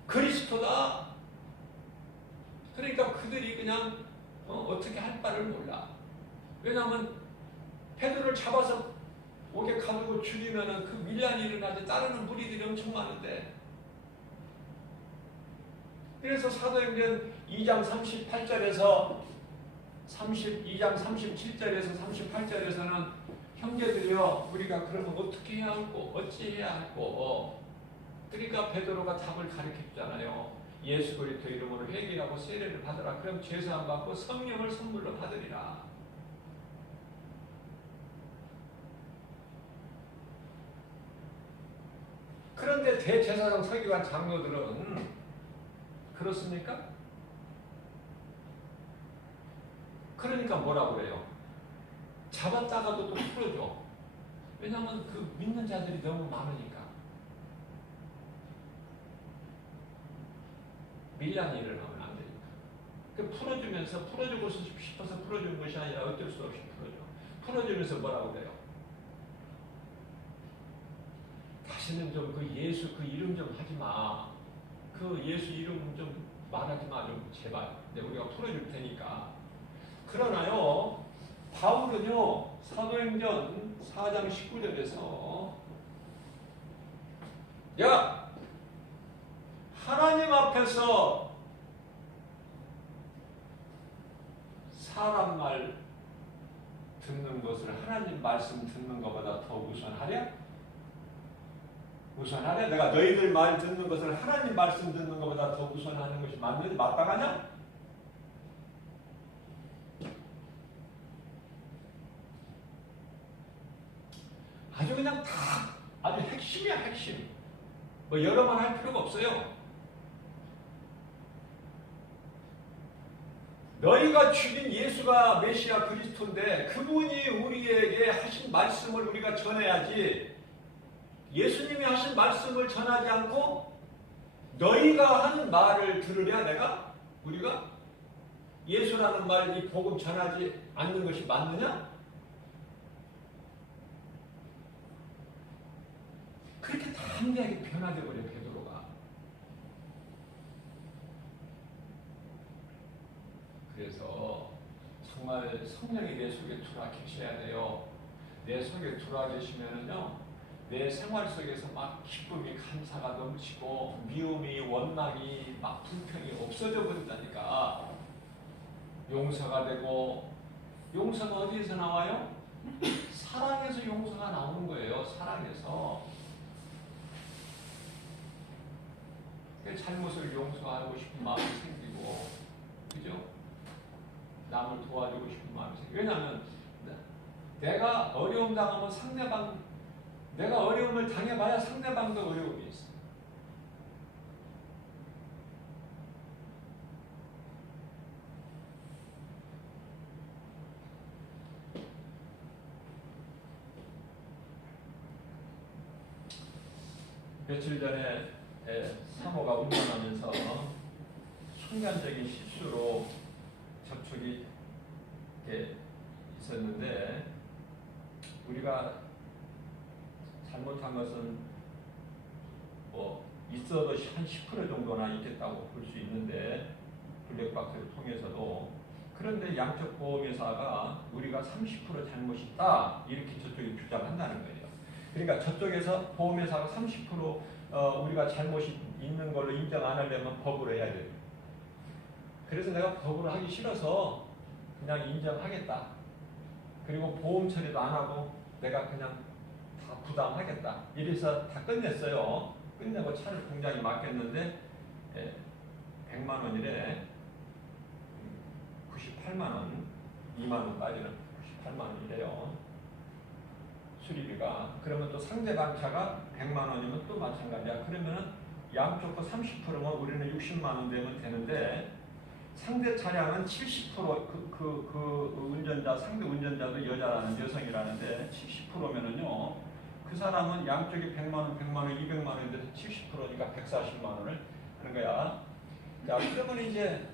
그리스도다. 그러니까 그들이 그냥 어떻게 할 바를 몰라. 왜냐하면 베드로를 잡아서 옥에 가두고 죽이면은 그 밀란이 일어나지 따르는 무리들이 엄청 많은데. 그래서 사도행전 2장 38절에서 2장 37절에서 38절에서는 형제들이여 우리가 그러면 어떻게 해야 할고 어찌해야 할고. 그러니까 베드로가 답을 가르쳐주잖아요. 예수 그리스도 이름으로 회개하고 세례를 받으라. 그럼 죄사함 받고 성령을 선물로 받으리라. 그런데 대제사장 서기관 장로들은 그렇습니까? 그러니까 뭐라고 그래요? 잡았다가도 또 풀어줘. 왜냐하면 그 믿는 자들이 너무 많으니까. 밀란이 일어나면 안 되니까. 그 풀어주면서, 풀어주고 싶어서 풀어주는 것이 아니라 어쩔 수 없이 풀어줘. 풀어주면서 뭐라고 그래요? 다시는 좀 그 예수 그 이름 좀 하지 마. 그 예수 이름 좀 말하지 마. 좀 제발. 근데 우리가 풀어줄 테니까. 그러나요, 바울은요, 사도행전 4장 19절에서 야! 하나님 앞에서 사람 말 듣는 것을 하나님 말씀 듣는 것보다 더 우선하랴? 우선하랴? 내가 너희들 말 듣는 것을 하나님 말씀 듣는 것보다 더 우선하는 것이 마땅하냐? 아주 그냥 다 아주 핵심이야, 핵심. 뭐 여러 번 할 필요가 없어요. 너희가 죽인 예수가 메시아 그리스도인데 그분이 우리에게 하신 말씀을 우리가 전해야지. 예수님이 하신 말씀을 전하지 않고 너희가 하는 말을 들으랴 내가? 우리가? 예수라는 말, 이 복음 전하지 않는 것이 맞느냐? 그렇게 담대하게 변화돼 버려 베드로가. 그래서 정말 성령이 내 속에 들어와 계셔야 돼요. 내 속에 들어와 계시면은요, 내 생활 속에서 막 기쁨이, 감사가 넘치고 미움이, 원망이, 막 불평이 없어져 버린다니까. 용서가 되고, 용서가 어디에서 나와요? 사랑에서 용서가 나오는 거예요. 사랑에서. 잘못을 용서하고 싶은 마음이 생기고, 그죠? 남을 도와주고 싶은 마음이 생기고. 왜냐하면 내가 어려움 당하면 내가 어려움을 당해봐야 상대방도 어려움이 있어. 며칠 전에 사모가 운전하면서 순간적인 실수로 접촉이 있었는데, 우리가 잘못한 것은 뭐 있어도 한 10% 정도나 있겠다고 볼 수 있는데, 블랙박스를 통해서도. 그런데 양쪽 보험회사가 우리가 30% 잘못이 있다 이렇게 저쪽이 주장한다는 거예요. 그러니까 저쪽에서 보험회사가 30% 우리가 잘못이 있는 걸로 인정 안 하려면 법으로 해야 돼요. 그래서 내가 법으로 하기 싫어서 그냥 인정하겠다. 그리고 보험 처리도 안 하고 내가 그냥 다 부담하겠다. 이래서 다 끝냈어요. 끝내고 차를 공장에 맡겼는데 100만 원이래. 98만 원, 2만 원 빠지는 98만 원이래요. 수리비가. 그러면 또 상대방 차가 100만 원이면 또 마찬가지야. 그러면은 양쪽 거 30%면 우리는 60만 원 되면 되는데, 상대 차량은 70% 운전자, 상대 운전자도 여성이라는데 70%면은요, 그 사람은 양쪽이 100만 원, 100만 원, 200만 원인데 70%니까 140만 원을 하는 거야. 자, 그러면 이제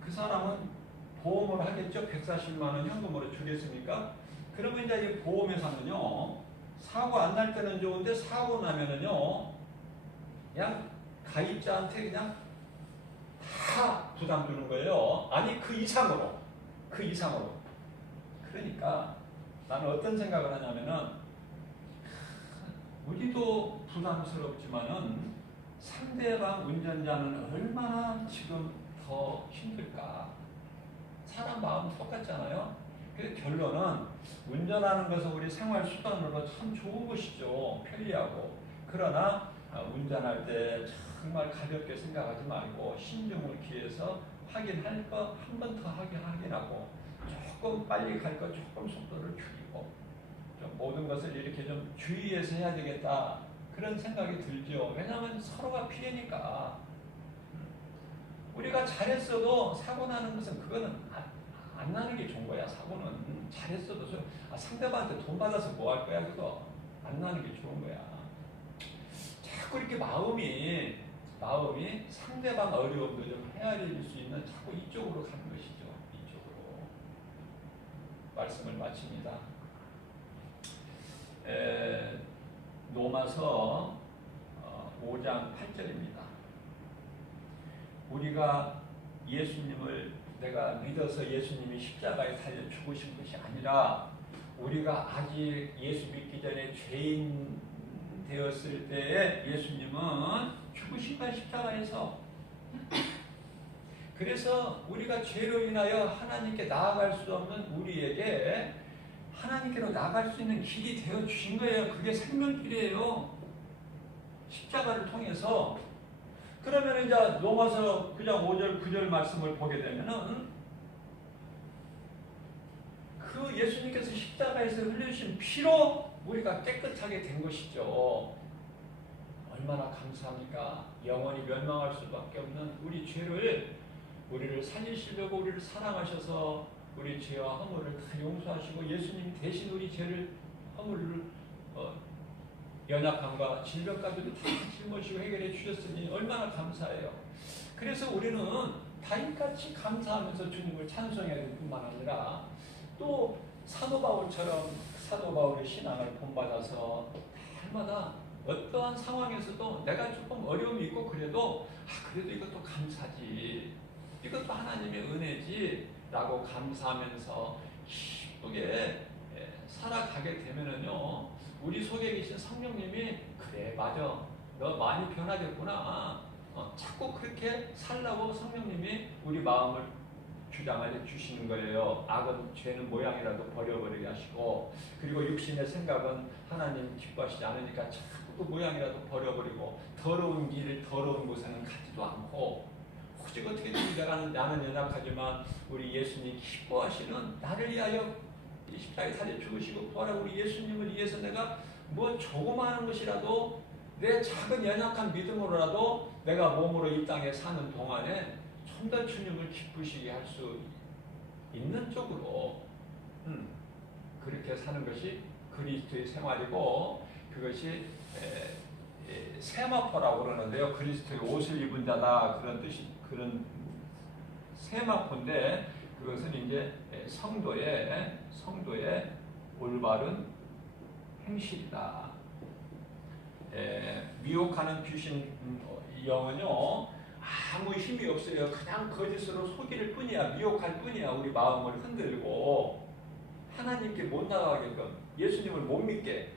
그 사람은 보험을 하겠죠. 140만 원 현금으로 주겠습니까? 그러면 이제 이 보험회사는요, 사고 안 날 때는 좋은데 사고 나면은요, 그냥 가입자한테 그냥 다 부담 주는 거예요. 아니, 그 이상으로. 그러니까 나는 어떤 생각을 하냐면은, 우리도 부담스럽지만은 상대방 운전자는 얼마나 지금 더 힘들까. 사람 마음 똑같잖아요. 그래서 결론은 운전하는 것은 우리 생활 수단으로 참 좋은 것이죠. 편리하고. 그러나 운전할 때 정말 가볍게 생각하지 말고 신중을 기해서 확인할 거 한 번 더 확인하고, 조금 빨리 갈 거 조금 속도를 줄이고, 좀 모든 것을 이렇게 좀 주의해서 해야 되겠다, 그런 생각이 들죠. 왜냐하면 서로가 피해니까. 우리가 잘했어도 사고 나는 것은 그거는 안 나는 게 좋은 거야. 사고는 잘했어도 상대방한테 돈 받아서 뭐 할 거야. 그거 안 나는 게 좋은 거야. 자꾸 이렇게 마음이 상대방 어려움도 좀 헤아릴 수 있는, 자꾸 이쪽으로 가는 것이죠. 이쪽으로. 말씀을 마칩니다. 로마서 5장 8절입니다. 우리가 예수님을 내가 믿어서 예수님이 십자가에 달려 죽으신 것이 아니라, 우리가 아직 예수 믿기 전에 죄인 되었을 때에 예수님은 죽으신 거야, 십자가에서. 그래서 우리가 죄로 인하여 하나님께 나아갈 수 없는 우리에게 하나님께로 나아갈 수 있는 길이 되어 주신 거예요. 그게 생명길이에요. 십자가를 통해서. 그러면 이제 로마서 9장 5절 9절 말씀을 보게 되면은, 그 예수님께서 십자가에서 흘려주신 피로 우리가 깨끗하게 된 것이죠. 얼마나 감사합니까? 영원히 멸망할 수밖에 없는 우리 죄를 우리를 살리시려고 우리를 사랑하셔서 우리 죄와 허물을 다 용서하시고 예수님 대신 우리 죄를 허물을 연약함과 질병까지도 다 짊어지고 해결해 주셨으니 얼마나 감사해요. 그래서 우리는 다윗같이 감사하면서 주님을 찬송해야 될 뿐만 아니라 또 사도 바울처럼 사도 바울의 신앙을 본받아서 날마다 어떠한 상황에서도 내가 조금 어려움이 있고 그래도 그래도 이것도 감사지, 이것도 하나님의 은혜지 라고 감사하면서 기쁘게 살아가게 되면은요, 우리 속에 계신 성령님이 그래 맞아 너 많이 변화됐구나, 자꾸 그렇게 살라고 성령님이 우리 마음을 주장하여 주시는 거예요. 악은 죄는 모양이라도 버려버리게 하시고, 그리고 육신의 생각은 하나님 기뻐하시지 않으니까 자꾸 그 모양이라도 버려버리고, 더러운 길 더러운 곳에는 가지도 않고, 오직 어떻게든 나는 연약하지만 우리 예수님 기뻐하시는 나를 위하여 이 십자가에 살려 죽으시고 부활한 우리 예수님을 위해서 내가 뭐 조그마한 것이라도 내 작은 연약한 믿음으로라도 내가 몸으로 이 땅에 사는 동안에 좀 더 주님을 기쁘시게 할 수 있는 쪽으로 그렇게 사는 것이 그리스도의 생활이고, 그것이 세마포라고 그러는데요. 그리스도의 옷을 입은 자다 그런 뜻이, 그런 세마포인데, 그것은 이제 성도의 올바른 행실이다. 미혹하는 귀신 영은요 아무 힘이 없어요. 그냥 거짓으로 속일 뿐이야. 미혹할 뿐이야. 우리 마음을 흔들고 하나님께 못 나가게끔, 예수님을 못 믿게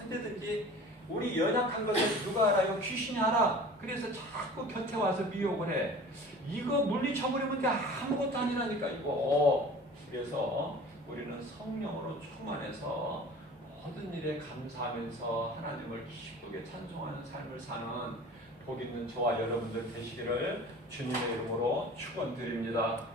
언제든지 우리 연약한 것을 누가 알아요? 귀신이 알아. 그래서 자꾸 곁에 와서 미혹을 해. 이거 물리쳐버리면 돼. 아무것도 아니라니까 이거. 그래서 우리는 성령으로 충만해서 모든 일에 감사하면서 하나님을 기쁘게 찬송하는 삶을 사는 복 있는 저와 여러분들 되시기를 주님의 이름으로 축원드립니다.